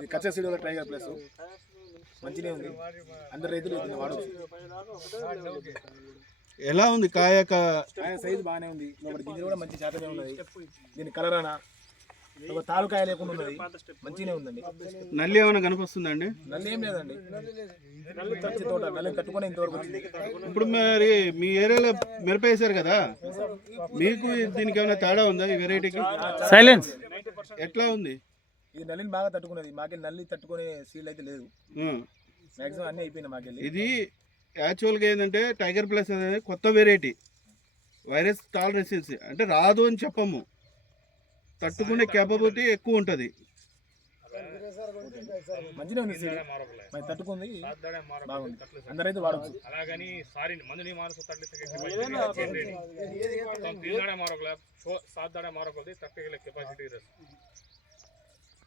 ఇది కచ్చా seed tiger plus మంచిగా ఉంది, అందరు రైతులు దీన్ని వాడవచ్చు. ఎలా ఉంది కాయ సైజు బాగానే ఉంది, ఒకటి గింజలు కూడా మంచి శాతమే ఉన్నది. దీని కలర్ అనా ఒక తాలుకాయ లేకుండా ఉన్నది, మంచిగానే ఉందండి. నల్లి ఏమైనా కనిపిస్తుందండి? నల్లి ఏం లేదండి, పచ్చి తోట నల్లి కట్టుకుని ఇంతవరకు వచ్చింది. ఇప్పుడు మరి మీ ఏరియాలో మిరప వేశారు కదా, మీకు దీనికి ఏమైనా తేడా ఉందా ఈ వెరైటీకి? సైలెన్స్ ఎట్లా ఉంది? ఇది నల్లిని బాగా తట్టుకున్నది, మాకెళ్ళి నల్లి తట్టుకునే సీల్ అయితే లేదు, మాక్సిమం అన్నీ అయిపోయినాయి మాకెళ్ళి. ఇది యాక్చువల్గా ఏంటంటే టైగర్ ప్లస్ అనేది కొత్త వెరైటీ, వైరస్ టాలరెన్సీ అంటే రాదు అని చెప్పము, తట్టుకునే కేపబిలిటీ ఎక్కువ ఉంటుంది. మంచిగా ఉంది సీడ్, మరి తట్టుకుంది బాగుంది, అందరైతే వాడచ్చు. అలాగని సారీ మందుని మానసు తట్లి